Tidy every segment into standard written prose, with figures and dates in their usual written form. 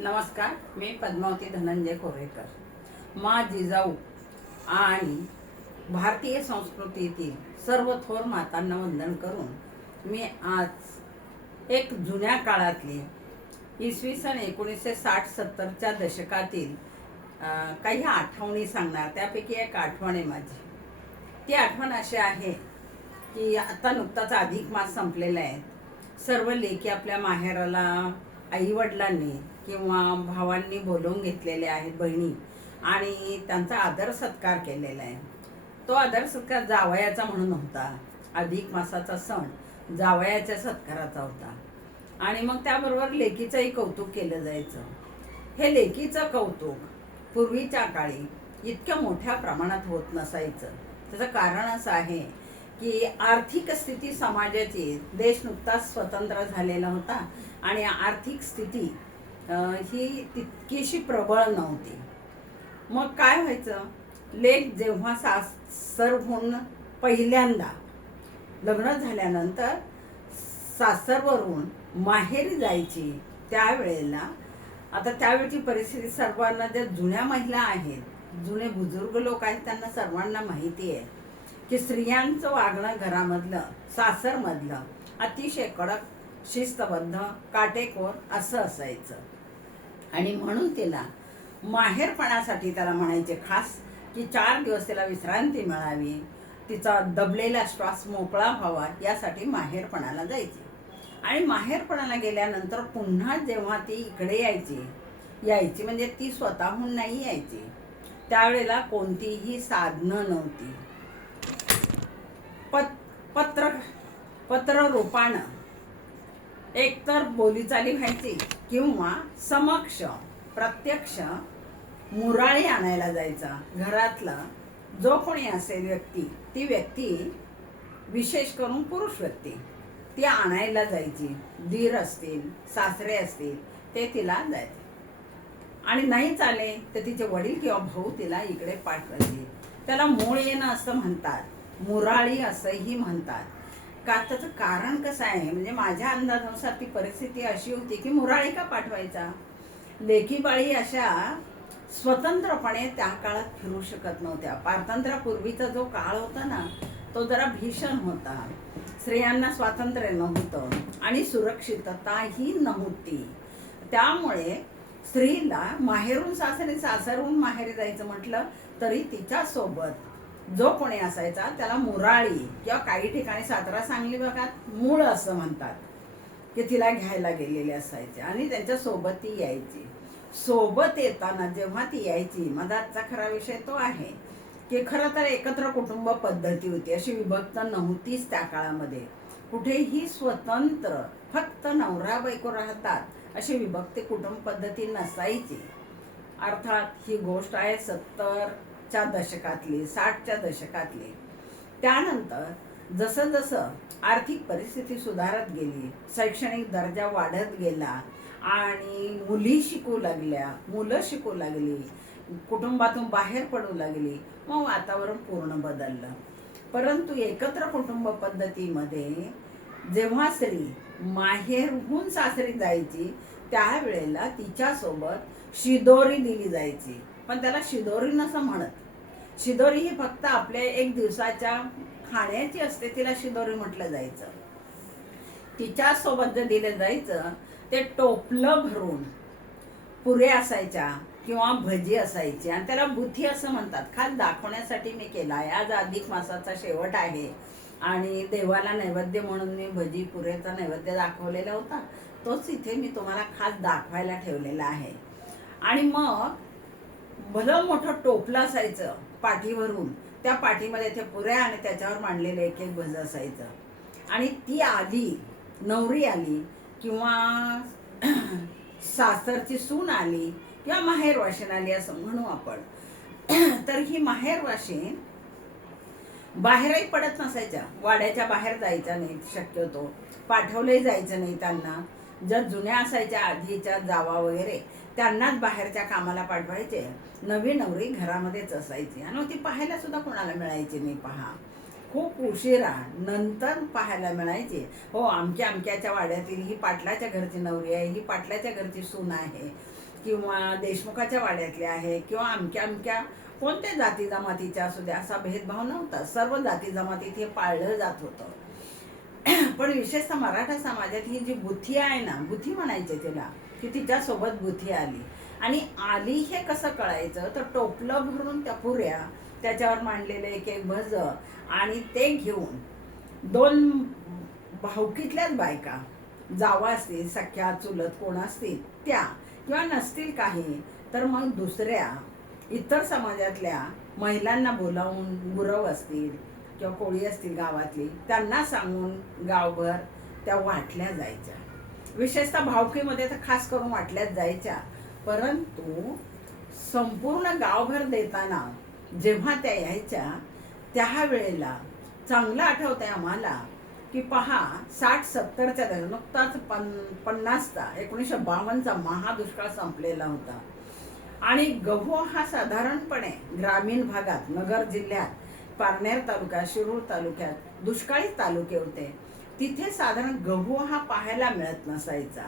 नमस्कार, मी पद्मावती धनंजय कोरेकर। मा जिजाऊ आणि भारतीय संस्कृतीतील सर्व थोर मातांना वंदन करून मी आज एक जुन्या काळातली इसवी सन 1960-70च्या दशकातील काही आठवणी सांगणार। त्यापैकी एक आठवण आहे माझी। ती आठवण अशी आहे की आता नुकताच अधिक मास संपलेला आहे। सर्व लेकी आपल्या माहेराला आईवडिलांनी किंवा भावांनी बोलवून घेतलेले आहेत, बहिणी, आणि त्यांचा आदर सत्कार केलेला आहे। तो आदर सत्कार जावयाचा म्हणून होता। अधिक मासाचा सण जावयाच्या सत्काराचा होता आणि मग त्याबरोबर लेकीचंही कौतुक केलं जायचं। हे लेकीचं कौतुक पूर्वीच्या काळी इतक्या मोठ्या प्रमाणात होत नसायचं। त्याचं कारण असं आहे की आर्थिक स्थिती समाजाची, देश नुकताच स्वतंत्र झालेला होता आणि आर्थिक स्थिती ही तितकीशी प्रबळ नव्हती। मग काय व्हायचं, लेक जेव्हा सासरहून पहिल्यांदा लग्न झाल्यानंतर सासरवरून माहेरी जायची, त्यावेळेला आता त्यावेळची परिस्थिती सर्वांना, ज्या जुन्या महिला आहेत, जुने बुजुर्ग लोक आहेत, त्यांना सर्वांना माहिती आहे की स्त्रियांचं वागणं घरामधलं, सासरमधलं अतिशय कडक, शिस्तबद्ध, काटेकोर असं असायचं। आणि म्हणून तिला माहेरपणासाठी त्याला म्हणायचे खास की 4 दिवस तिला विश्रांती मिळावी, तिचा दबलेला श्वास मोकळा व्हावा, यासाठी माहेरपणाला जायची। आणि माहेरपणाला गेल्यानंतर पुन्हा जेव्हा ती इकडे यायची म्हणजे ती स्वतःहून नाही यायची, त्यावेळेला कोणतीही साधनं नव्हती। पत्र रूपानं एकतर बोलीचाली व्हायची किंवा समक्ष प्रत्यक्ष मुराळी आणायला जायचा। घरातला जो कोणी असेल व्यक्ती, ती व्यक्ती विशेष करून पुरुष व्यक्ती ती आणायला जायची। दीर असतील, सासरे असतील, ते तिला जायचे। आणि नाही चाले तर तिचे वडील किंवा भाऊ तिला इकडे पाठवायचे। त्याला मूळ येणं असं म्हणतात, मुराळी असंही म्हणतात। का त्याचं कारण कसं आहे, म्हणजे माझ्या अंदाजानुसार ती परिस्थिती अशी होती की मुराळी का पाठवायचा, लेकीबाळी अशा स्वतंत्रपणे त्या काळात फिरू शकत नव्हत्या। पारतंत्र्यापूर्वीचा जो काळ होता ना, तो जरा भीषण होता। स्त्रियांना स्वातंत्र्य नव्हतं आणि सुरक्षितताही नव्हती। त्यामुळे स्त्रीला माहेरून सासरी, सासरहून माहेरी जायचं म्हटलं तरी तिच्यासोबत जो कोणी असायचा त्याला मुराळी, किंवा काही ठिकाणी सातारा, सांगली भागात मूळ असं म्हणतात, की तिला घ्यायला गेलेले असायचे आणि त्यांच्या सोबत ती यायची। सोबत येताना जेव्हा ती यायची, माझा आजचा खरा विषय तो आहे की खरं तर एकत्र कुटुंब पद्धती होती, अशी विभक्त नव्हतीच त्या काळामध्ये। कुठेही स्वतंत्र फक्त नवरा बायको राहतात अशी विभक्त कुटुंब पद्धती नसायची। अर्थात ही गोष्ट आहे 70च्या दशकातली, 60च्या दशकातली। त्यानंतर जसं जसं आर्थिक परिस्थिती सुधारत गेली, शैक्षणिक दर्जा वाढत गेला आणि मुली शिकू लागल्या, मुलं शिकू लागली, कुटुंबातून बाहेर पडू लागली, मग वातावरण पूर्ण बदललं। परंतु एकत्र कुटुंब पद्धतीमध्ये जेव्हा स्त्री माहेरहून सासरी जायची, त्यावेळेला तिच्यासोबत शिदोरी दिली जायची। पण त्याला शिदोरी नसं म्हणत। शिदोरी ही फक्त आपल्या 1 दिवसाच्या खाण्याची असते, तिला शिदोरी म्हटलं जायचं। तिच्यासोबत जे दिलं जायचं ते टोपलं भरून पुऱ्या असायच्या किंवा भजी असायची, आणि त्याला बुथी असं म्हणतात। खास दाखवण्यासाठी मी केला आहे। आज अधिक मासाचा शेवट आहे आणि देवाला नैवेद्य म्हणून मी भजी पुऱ्याचा नैवेद्य दाखवलेला होता, तोच इथे मी तुम्हाला खास दाखवायला ठेवलेला आहे। आणि मग भलं मोठं टोपलं असायचं पाठीवरून, त्या पाठीमध्ये ते पुऱ्या आणि त्याच्यावर मांडलेलं एक एक भज असायचं। आणि ती आली, नवरी आली किंवा सासरची सून आली किंवा माहेरवाशीण आली असं म्हणू आपण, तर ही माहेरवाशीण बाहेरही पडत नसायच्या, वाड्याच्या बाहेर जायच्या नाही शक्यतो, पाठवलंही जायचं नाही त्यांना। जर जुन्या असायच्या आधीच्या जावा वगैरे, त्यांनाच बाहेरच्या कामाला पाठवायचे। नवी नवरी घरामध्येच असायची आणि ती पाहायला सुद्धा कोणाला मिळायची नाही। पहा, खूप उशिरा नंतर पाहायला मिळायचे. हो, अमक्याच्या वाड्यातील ही पाटलाच्या घरची नवरी आहे, ही पाटलाच्या घरची सून आहे, किंवा देशमुखाच्या वाड्यातली आहे, किंवा अमक्या कोणत्या जाती जमातीच्या असू द्या, असा भेदभाव नव्हता. सर्व जाती जमातीत हे पाळलं जात होतं. पण विशेषतः मराठा समाजात ही जी बुथी आहे ना, बुथी म्हणायचे तिला, की तिच्यासोबत बुथी आली. आणि आली हे कसं कळायचं, तर टोपलं भरून त्या पुऱ्या, त्याच्यावर मांडलेले एक एक भज, आणि ते घेऊन दोन भाऊकीतल्याच बायका, जावा असतील, सख्या चुलत कोण असतील त्या, किंवा नसतील काही, तर मग दुसऱ्या इतर समाजातल्या महिलांना बोलावून, गुरव असतील किंवा कोळी असतील गावातली, त्यांना सांगून गावभर त्या वाटल्या जायच्या. विशेषतः भावकीमध्ये तर खास करून वाटल्याच जायच्या. परंतु संपूर्ण गावभर देताना जेव्हा त्या यायच्या, त्यावेळेला चांगलं आठवतंय आम्हाला की पहा, 60-70च्या दरम्यान नुकताच 50चा 1952चा महादुष्काळ संपलेला होता. आणि गहू हा साधारणपणे ग्रामीण भागात, नगर जिल्ह्यात, पारनेर तालुक्यात, शिरूर तालुक्यात दुष्काळी तालुके होते. तिथे साधारण गहू हा पाहायला मिळत नसायचा.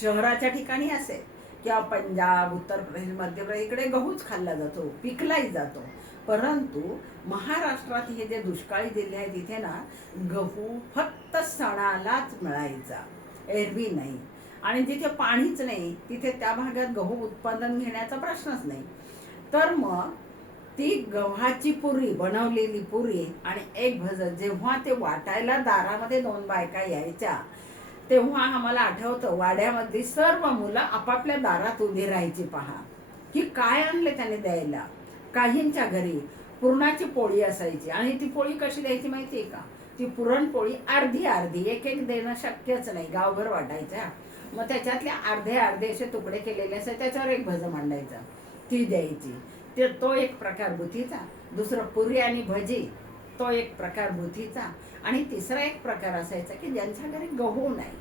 शहराच्या ठिकाणी असेल किंवा पंजाब, उत्तर प्रदेश, मध्य प्रदेश इकडे गहूच खाल्ला जातो, पिकलाही जातो. परंतु महाराष्ट्रात हे जे दुष्काळी जिल्हे आहेत तिथे ना, गहू फक्त सणालाच मिळायचा, एरवी नाही. आणि जिथे पाणीच नाही तिथे त्या भागात गहू उत्पादन घेण्याचा प्रश्नच नाही. तर मग ती गव्हाची पुरी, बनवलेली पुरी आणि एक भज जेव्हा ते वाटायला दारामध्ये दोन बायका यायच्या, तेव्हा आम्हाला आठवतं, वाड्यामध्ये सर्व मुलं आपापल्या दारात उभी राहायची. पहा की काय आणले त्याने द्यायला. काहींच्या घरी पुरणाची पोळी असायची, आणि ती पोळी कशी द्यायची माहितीये का, ती पुरणपोळी अर्धी अर्धी, एक एक देणं शक्यच नाही, गावभर वाटायच्या. मग त्याच्यातले अर्धे अर्धे असे तुकडे केलेले असायचे, त्याच्यावर एक भज मांडायचा, ती द्यायची. तो एक प्रकार बुथीचा. दुसरं पुरी आणि भजी, तो एक प्रकार बुथीचा. आणि तिसरा एक प्रकार असायचा की ज्यांच्या घरी गहू नाही,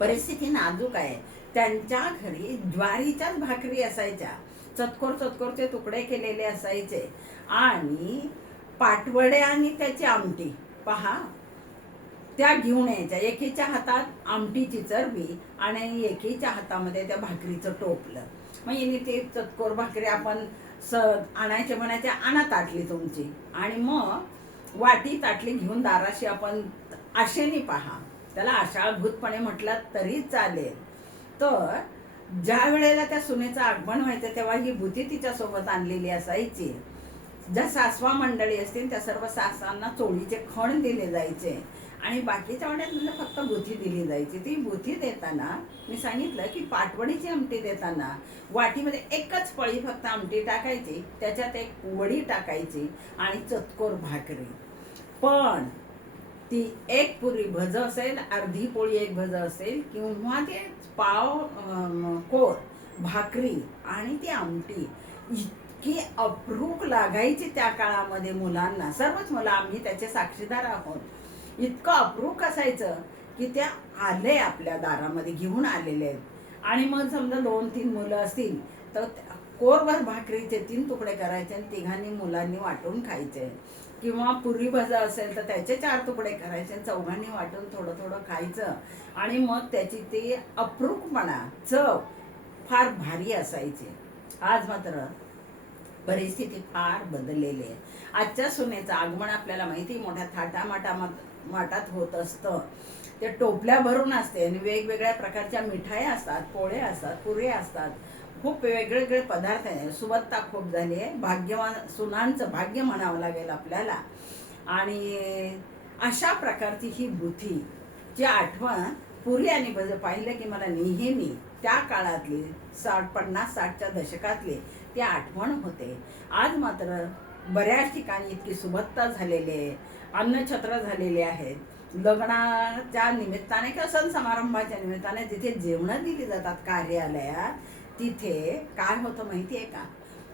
परिस्थिती नाजूक आहे, त्यांच्या घरी ज्वारीच्याच भाकरी असायच्या, चतकोरचे तुकडे केलेले असायचे, आणि पाटवडे आणि त्याची आमटी, पहा, त्या घेऊन यायच्या. एकीच्या हातात आमटीची चरबी आणि एकीच्या हातामध्ये त्या भाकरीचं टोपलं. मग हिने ते चतकोर भाकरी आपण आणायचे, म्हणायचे आणा ताटली तुमची, आणि मग वाटी ताटली घेऊन दाराशी आपण आशेने, पहा, त्याला आशाळभूतपणे म्हटलं तरी चालेल. तर ज्या वेळेला त्या सुनेचं आगमन व्हायचं तेव्हा ही बुती तिच्या सोबत आणलेली असायची. ज्या सासवा मंडळी असतील त्या सर्व सासांना चोळीचे खण दिले जायचे, आणि बाकीच्या वाड्यात फक्त बुथी दिली जायची. ती बुथी देताना मी सांगितलं की पाटवडीची आमटी देताना वाटीमध्ये एकच पळी फक्त आमटी टाकायची, त्याच्यात एक वडी टाकायची आणि चतकोर भाकरी. पण ती एक पुरी भज असेल, अर्धी पोळी एक भज असेल, किंवा ते पाव कोर भाकरी आणि ती आमटी इतकी अप्रूप लागायची त्या काळामध्ये मुलांना. सर्वच मुलं, आम्ही त्याचे साक्षीदार आहोत. इतकं अप्रूप असायचं की त्या आले आपल्या दारामध्ये, घेऊन आलेले आहेत. आणि मग समजा 2-3 मुलं असतील तर कोरभर भाकरीचे 3 तुकडे करायचे आणि तिघांनी मुलांनी वाटून खायचे. किंवा पुरी भजा असेल तर त्याचे 4 तुकडे करायचे, चौघांनी वाटून थोडं थोडं खायचं. आणि मग त्याची ती अप्रूपपणा, चव फार भारी असायची. आज मात्र परिस्थिती फार बदललेली आहे. आजच्या सुनेचं आगमन आपल्याला माहिती, मोठ्या माटात होत असतं. ते टोपल्या भरून असते, आणि वेगवेगळ्या प्रकारच्या मिठाया असतात, पोळे असतात, पुरे असतात, खूप वेगवेगळे पदार्थ आहे. सुबत्ता खूप झाली आहे. भाग्यवान सुनांचं भाग्य म्हणावं लागेल आपल्याला. आणि अशा प्रकारची ही बुथीची आठवण, पुरी आणि भज पाहिलं की मला नेहमी त्या काळातली 50-60च्या दशकातली ती आठवण होते. आज मात्र बऱ्याच ठिकाणी इतकी सुबत्ता झालेली आहे, अन्नछत्र झालेले आहेत. लग्नाच्या निमित्ताने किंवा सण समारंभाच्या निमित्ताने जिथे जेवणं दिली जातात कार्यालयात, तिथे काय होतं माहिती आहे का,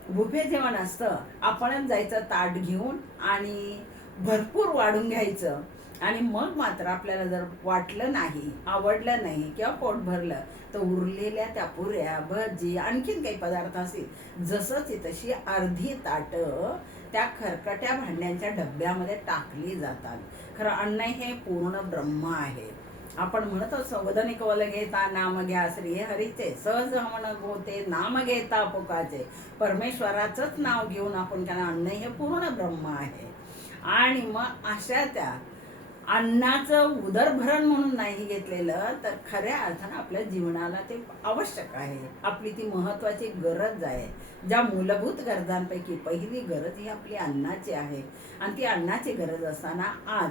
बुफे जेवण असतं. आपणच जायचं ताट घेऊन आणि भरपूर वाढून घ्यायचं, आणि मग मात्र आपल्याला जर वाटलं नाही, आवडलं नाही किंवा पोट भरलं तर उरलेल्या त्या पुऱ्या, भजी, आणखीन काही पदार्थ असतील, जसंच तशी अर्धी ताटं त्या खरकट्या भांड्यांच्या डब्यामध्ये टाकली जातात. खरं अन्न हे पूर्ण ब्रह्म आहे. आपण म्हणत असतो वदनी कवल घेता नाम घ्या श्री हरीचे, सहज मन होते नाम घेता पुकाचे. परमेश्वराचंच नाव घेऊन आपण त्यांना अन्न हे पूर्ण ब्रह्म आहे. आणि मग अशा त्या अन्नाचं उदरभरण म्हणून नाही घेतलेलं तर खऱ्या अर्थानं आपल्या जीवनाला ते आवश्यक आहे. आपली ती महत्वाची गरज आहे. ज्या मूलभूत गरजांपैकी पहिली गरज ही आपली अन्नाची आहे. आणि ती अन्नाची गरज असताना आज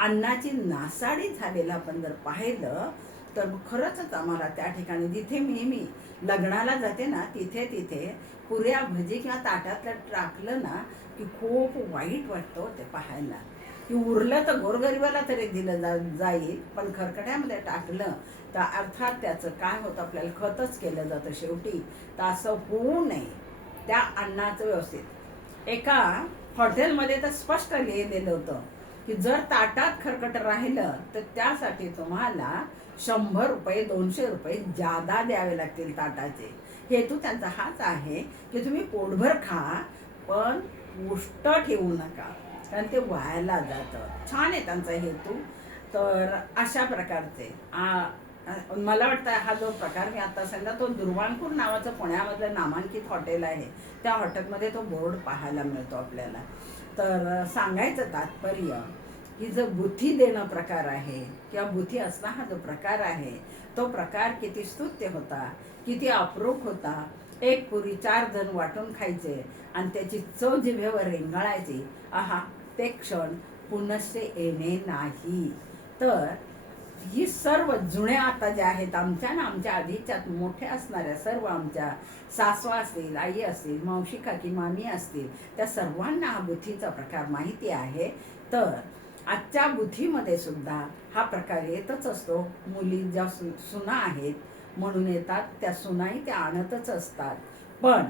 अन्नाची नासाडी झालेलं आपण जर पाहिलं तर खरंच आम्हाला त्या ठिकाणी जिथे मी लग्नाला जाते ना तिथे पुऱ्या भजी किंवा ताटातलं टाकलं ना की खूप वाईट वाटतं ते पाहायला. की उरलं तर गोरगरिबाला तरी दिलं जाईल, पण खरकट्यामध्ये टाकलं तर अर्थात त्याचं काय होतं, आपल्याला खतच केलं जातं शेवटी. तर असं होऊ नये. त्या अन्नाचं व्यवस्थित एका हॉटेलमध्ये तर स्पष्ट लिहिलेलं होतं की जर ताटात खरकट राहिलं तर त्यासाठी तुम्हाला 100 रुपये 200 रुपये जादा द्यावे लागतील ताटाचे. हेतू त्यांचा हाच आहे की तुम्ही पोटभर खा पण उष्ट ठेवू नका, कारण ते व्हायला जातं. छान आहे त्यांचा हेतू. तर अशा प्रकारचे मला वाटतं हा जो प्रकार मी आता सांगितला तो दुर्वांकूर नावाचं पुण्यामधलं नामांकित हॉटेल आहे. त्या हॉटेलमध्ये तो बोर्ड पाहायला मिळतो आपल्याला. तर सांगायचं तात्पर्य की जो बुथी देणं प्रकार आहे किंवा बुथी असणं हा जो प्रकार आहे तो प्रकार किती स्तुत्य होता, किती अप्रूप होता. एक पुरी 4 जण वाटून खायचे आणि त्याची चव जिभेवर रेंगाळायची. आहा, ते क्षण पुनश्च येणे नाही. तर ही सर्व जुन्या आता ज्या आहेत आमच्या ना आमच्या आधीच्या मोठ्या असणाऱ्या सर्व आमच्या सासवा असतील, आई असतील, मावशी काकी मामी असतील, त्या सर्वांना हा बुथीचा प्रकार माहिती आहे. तर आजच्या बुथीमध्ये सुद्धा हा प्रकार येतच असतो. मुली ज्या सुना आहेत म्हणून येतात, त्या सुनाही त्या आणतच असतात. पण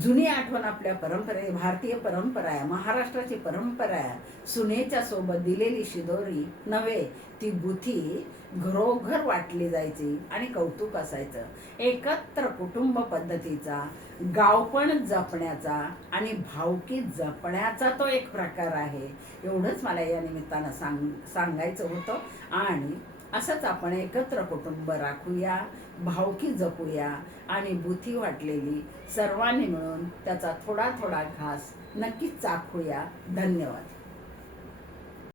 जुनी आठवण आपल्या परंपरे, भारतीय परंपरा आहे, महाराष्ट्राची परंपरा आहे. सुनेच्या सोबत दिलेली शिदोरी नव्हे, ती बुथी घरोघर वाटली जायची आणि कौतुक असायचं. एकत्र कुटुंब पद्धतीचा, गावपण जपण्याचा आणि भावकी जपण्याचा तो एक प्रकार आहे. एवढंच मला या निमित्तानं सांगायचं होतं. आणि असंच आपण एकत्र कुटुंब राखूया, भावकी जपूया आणि बुथी वाटलेली सर्वांनी मिळून त्याचा थोडा थोडा घास नक्कीच चाखूया. धन्यवाद.